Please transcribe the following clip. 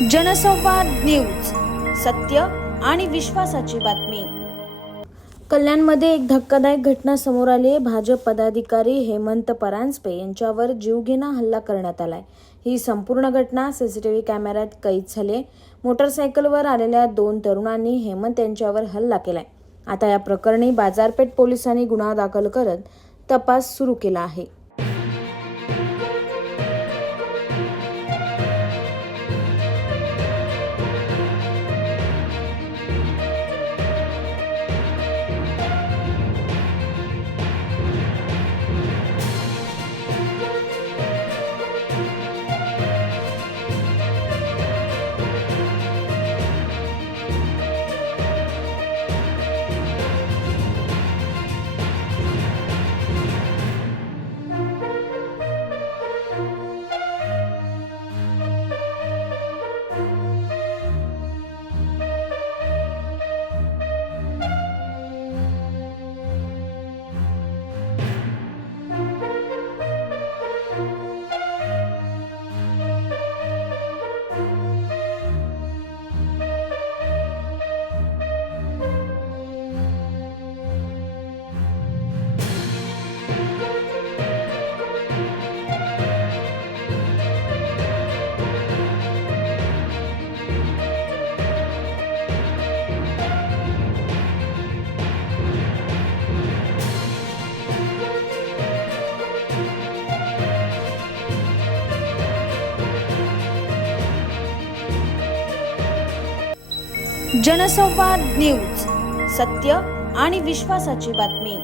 जनसंवाद न्यूज, सत्य आणि विश्वासाची बातमी. कल्याणमध्ये एक धक्कादायक घटना समोर आली आहे. भाजप पदाधिकारी हेमंत परांजपे यांच्यावर जीवघेणा हल्ला करण्यात आलाय. ही संपूर्ण घटना सीसीटीव्ही कॅमेऱ्यात कैद झाली आहे. मोटरसायकलवर आलेल्या 2 तरुणांनी हेमंत यांच्यावर हल्ला केलाय. आता या प्रकरणी बाजारपेठ पोलिसांनी गुन्हा दाखल करत तपास सुरू केला आहे. जनसंवाद न्यूज, सत्य आणि विश्वासाची बातमी.